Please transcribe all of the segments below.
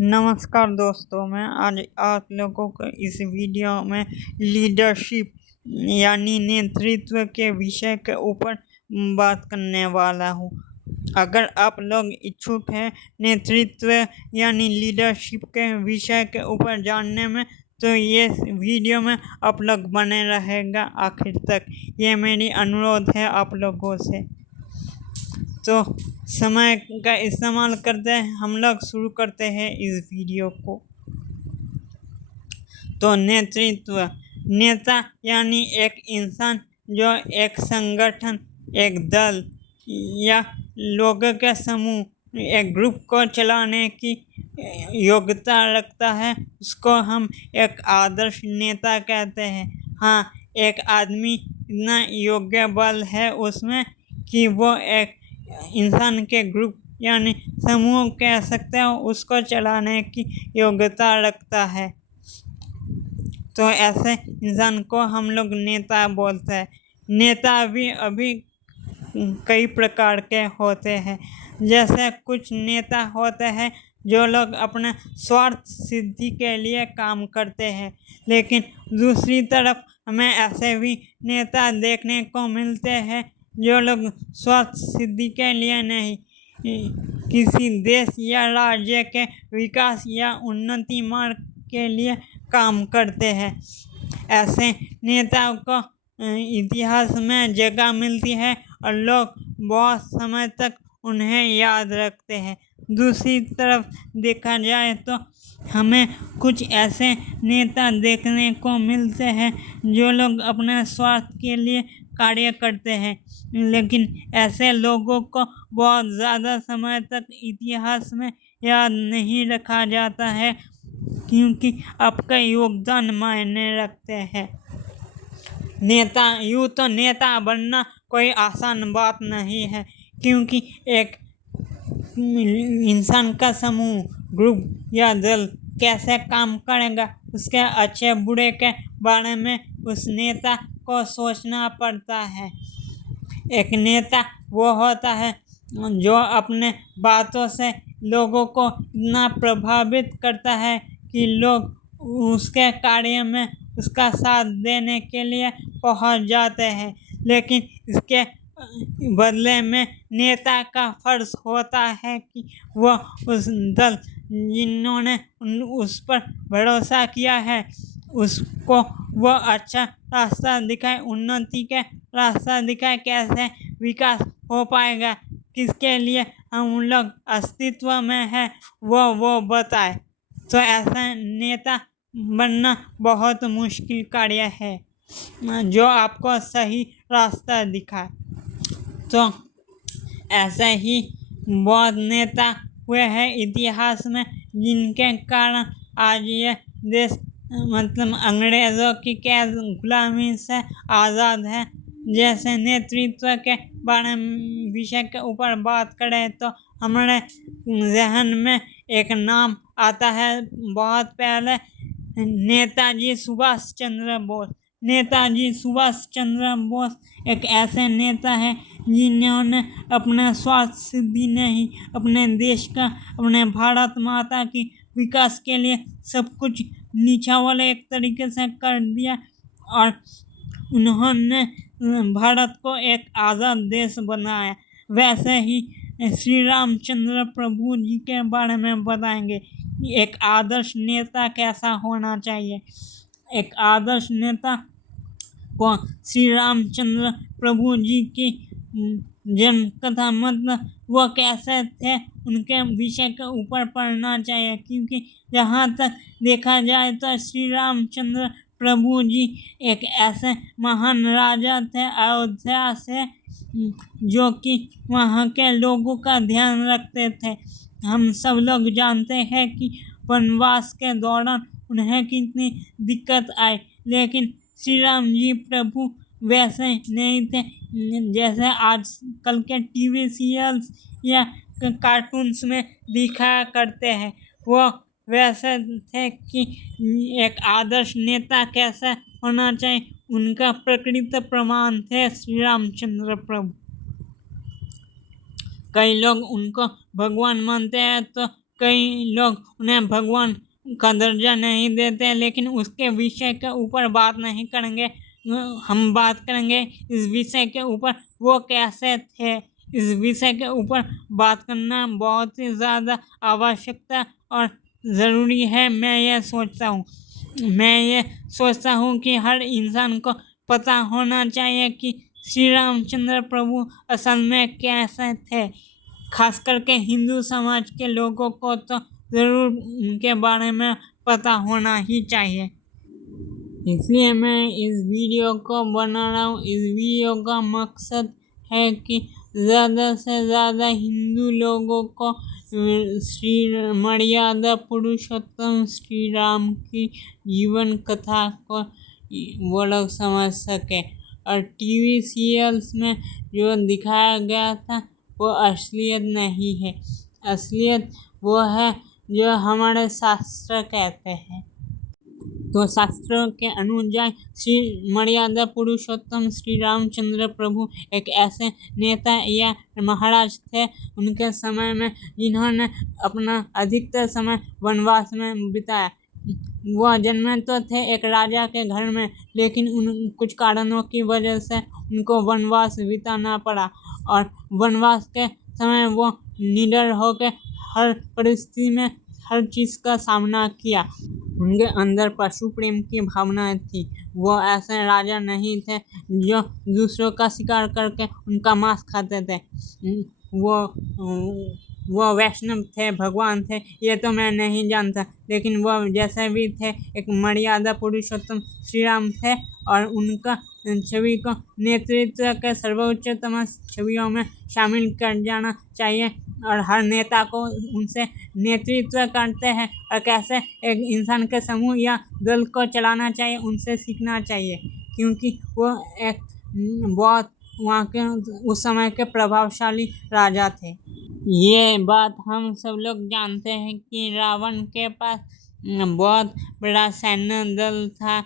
नमस्कार दोस्तों, मैं आज आप लोगों को इस वीडियो में लीडरशिप यानी नेतृत्व के विषय के ऊपर बात करने वाला हूँ। अगर आप लोग इच्छुक हैं नेतृत्व यानी लीडरशिप के विषय के ऊपर जानने में, तो ये वीडियो में आप लोग बने रहेगा आखिर तक। ये मेरी अनुरोध है आप लोगों से। तो समय का इस्तेमाल करते हैं हम लोग शुरू करते हैं इस वीडियो को। तो नेतृत्व, नेता यानी एक इंसान जो एक संगठन, एक दल या लोगों के समूह, एक ग्रुप को चलाने की योग्यता रखता है, उसको हम एक आदर्श नेता कहते हैं। हाँ, एक आदमी इतना योग्य बल है उसमें कि वो एक इंसान के ग्रुप यानी समूह कह सकते हो, उसको चलाने की योग्यता रखता है। तो ऐसे इंसान को हम लोग नेता बोलते हैं। नेता भी अभी कई प्रकार के होते हैं। जैसे कुछ नेता होते हैं जो लोग अपने स्वार्थ सिद्धि के लिए काम करते हैं, लेकिन दूसरी तरफ हमें ऐसे भी नेता देखने को मिलते हैं जो लोग स्वार्थ सिद्धि के लिए नहीं, किसी देश या राज्य के विकास या उन्नति मार्ग के लिए काम करते हैं। ऐसे नेताओं को इतिहास में जगह मिलती है और लोग बहुत समय तक उन्हें याद रखते हैं। दूसरी तरफ देखा जाए तो हमें कुछ ऐसे नेता देखने को मिलते हैं जो लोग अपने स्वार्थ के लिए कार्य करते हैं, लेकिन ऐसे लोगों को बहुत ज़्यादा समय तक इतिहास में याद नहीं रखा जाता है, क्योंकि आपका योगदान मायने रखते हैं। नेता, यूँ तो नेता बनना कोई आसान बात नहीं है, क्योंकि एक इंसान का समूह, ग्रुप या दल कैसे काम करेगा, उसके अच्छे बुरे के बारे में उस नेता को सोचना पड़ता है। एक नेता वो होता है जो अपने बातों से लोगों को इतना प्रभावित करता है कि लोग उसके कार्य में उसका साथ देने के लिए पहुंच जाते हैं। लेकिन इसके बदले में नेता का फर्ज होता है कि वह उस दल जिन्होंने उस पर भरोसा किया है उसको वह अच्छा रास्ता दिखाए, उन्नति के रास्ता दिखाए, कैसे विकास हो पाएगा, किसके लिए हम लोग अस्तित्व में हैं वो बताए। तो ऐसा नेता बनना बहुत मुश्किल कार्य है जो आपको सही रास्ता दिखाए। तो ऐसे ही बहुत नेता हुए हैं इतिहास में जिनके कारण आज ये देश अंग्रेज़ों की कैद गुलामी से आज़ाद है। जैसे नेतृत्व के बारे में विषय के ऊपर बात करें तो हमारे जहन में एक नाम आता है बहुत पहले, नेताजी सुभाष चंद्र बोस। नेताजी सुभाष चंद्र बोस एक ऐसे नेता है जिन्होंने अपने स्वार्थ सिद्धि नहीं, अपने देश का, अपने भारत माता की विकास के लिए सब कुछ निछावर एक तरीके से कर दिया और उन्होंने भारत को एक आज़ाद देश बनाया। वैसे ही श्री रामचंद्र प्रभु जी के बारे में बताएंगे एक आदर्श नेता कैसा होना चाहिए। एक आदर्श नेता को श्री रामचंद्र प्रभु जी की जन्म कथा मतलब वो कैसे थे उनके विषय के ऊपर पढ़ना चाहिए, क्योंकि जहाँ तक देखा जाए तो श्री रामचंद्र प्रभु जी एक ऐसे महान राजा थे अयोध्या से जो कि वहाँ के लोगों का ध्यान रखते थे। हम सब लोग जानते हैं कि वनवास के दौरान उन्हें कितनी दिक्कत आई, लेकिन श्री राम जी प्रभु वैसे नहीं थे जैसे आजकल के टीवी सीरियल्स या कार्टून्स में दिखाया करते हैं। वो वैसे थे कि एक आदर्श नेता कैसा होना चाहिए उनका प्रकृत प्रमाण थे श्री रामचंद्र प्रभु। कई लोग उनको भगवान मानते हैं तो कई लोग उन्हें भगवान का दर्जा नहीं देते, लेकिन उसके विषय के ऊपर बात नहीं करेंगे। हम बात करेंगे इस विषय के ऊपर वो कैसे थे। इस विषय के ऊपर बात करना बहुत ही ज़्यादा आवश्यकता और ज़रूरी है। मैं ये सोचता हूँ कि हर इंसान को पता होना चाहिए कि श्री रामचंद्र प्रभु असल में कैसे थे। खास करके हिंदू समाज के लोगों को तो ज़रूर उनके बारे में पता होना ही चाहिए। इसलिए मैं इस वीडियो को बना रहा हूँ। इस वीडियो का मकसद है कि ज़्यादा से ज़्यादा हिंदू लोगों को श्री मर्यादा पुरुषोत्तम श्री राम की जीवन कथा को वो लोग समझ सके। और टीवी सीरियल्स में जो दिखाया गया था वो असलियत नहीं है। असलियत वो है जो हमारे शास्त्र कहते हैं। तो शास्त्रों के अनुसार श्री मर्यादा पुरुषोत्तम श्री रामचंद्र प्रभु एक ऐसे नेता या महाराज थे उनके समय में जिन्होंने अपना अधिकतर समय वनवास में बिताया। वह जन्मे तो थे एक राजा के घर में, लेकिन कुछ कारणों की वजह से उनको वनवास बिताना पड़ा। और वनवास के समय वो निडर होकर हर परिस्थिति में हर चीज़ का सामना किया। उनके अंदर पशु प्रेम की भावना थी। वो ऐसे राजा नहीं थे जो दूसरों का शिकार करके उनका मांस खाते थे। वो वैष्णव थे, भगवान थे, ये तो मैं नहीं जानता, लेकिन वो जैसे भी थे एक मर्यादा पुरुषोत्तम श्री राम थे। और उनका छवि को नेतृत्व के सर्वोच्चतम छवियों में शामिल कर जाना चाहिए। और हर नेता को उनसे नेतृत्व करते हैं और कैसे एक इंसान के समूह या दल को चलाना चाहिए उनसे सीखना चाहिए, क्योंकि वो एक बहुत वहाँ के उस समय के प्रभावशाली राजा थे। ये बात हम सब लोग जानते हैं कि रावण के पास बहुत बड़ा सैन्य दल था।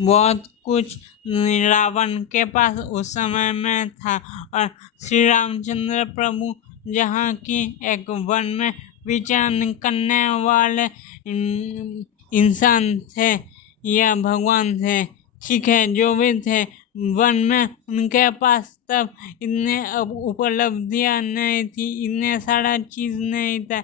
बहुत कुछ रावण के पास उस समय में था। और श्री रामचंद्र प्रभु जहाँ की एक वन में विचरण करने वाले इंसान थे या भगवान थे, ठीक है, जो भी थे, वन में उनके पास तब इतने उपलब्धियाँ नहीं थी, इतने सारा चीज़ नहीं था,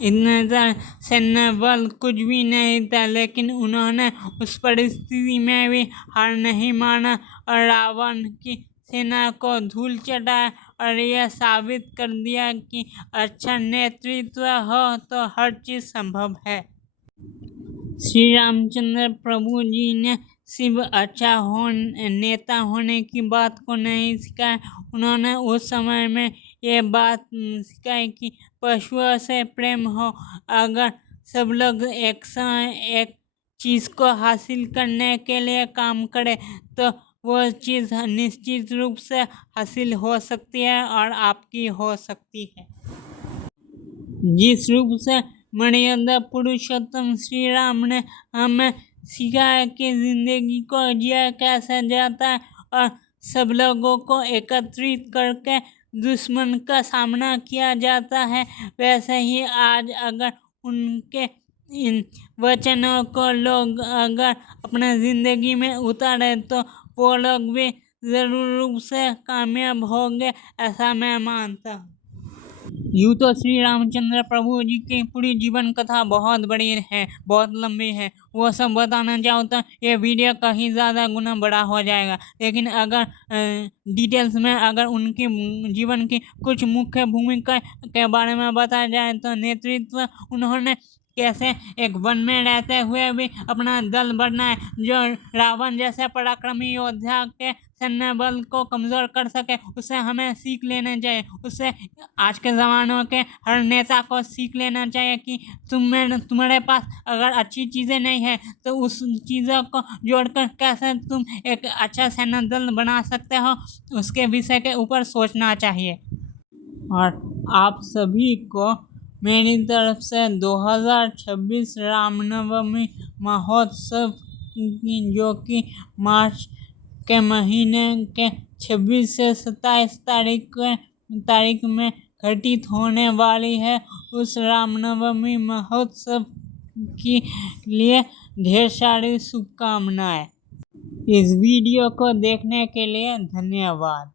इतने सारा सैन्य बल कुछ भी नहीं था, लेकिन उन्होंने उस परिस्थिति में भी हार नहीं माना और रावण की सेना को धूल चटाया और यह साबित कर दिया कि अच्छा नेतृत्व हो तो हर चीज़ संभव है। श्री रामचंद्र प्रभु जी ने सिर्फ अच्छा नेता होने की बात को नहीं सिखाया, उन्होंने उस समय में ये बात सिखाई कि पशुओं से प्रेम हो। अगर सब लोग एक समय एक चीज़ को हासिल करने के लिए काम करें तो वो चीज़ निश्चित रूप से हासिल हो सकती है और आपकी हो सकती है। जिस रूप से मर्यादा पुरुषोत्तम श्री राम ने हमें सिखाया कि जिंदगी को जिया कैसे जाता है और सब लोगों को एकत्रित करके दुश्मन का सामना किया जाता है, वैसे ही आज अगर उनके इन वचनों को लोग अगर अपने ज़िंदगी में उतारे तो वो लोग भी ज़रूर रूप से कामयाब होंगे, ऐसा मैं मानता हूँ। यूँ तो श्री रामचंद्र प्रभु जी की पूरी जीवन कथा बहुत बड़ी है, बहुत लंबी है। वो सब बताना चाहो तो ये वीडियो कहीं ज़्यादा गुना बड़ा हो जाएगा, लेकिन अगर डिटेल्स में अगर उनकी जीवन की कुछ मुख्य भूमिका के बारे में बताया जाए तो नेतृत्व उन्होंने कैसे एक वन में रहते हुए भी अपना दल बनाए जो रावण जैसे पराक्रमी योद्धा के सैन्य बल को कमज़ोर कर सके, उससे हमें सीख लेना चाहिए। उससे आज के ज़मानों के हर नेता को सीख लेना चाहिए कि तुम्हारे पास अगर अच्छी चीज़ें नहीं है तो उस चीज़ों को जोड़कर कैसे तुम एक अच्छा सैन्य दल बना सकते हो, उसके विषय के ऊपर सोचना चाहिए। और आप सभी को मेरी तरफ से 2026 रामनवमी महोत्सव जो कि मार्च के महीने के 26 से 27 तारीख में घटित होने वाली है उस रामनवमी महोत्सव के लिए ढेर सारी शुभकामनाएं। इस वीडियो को देखने के लिए धन्यवाद।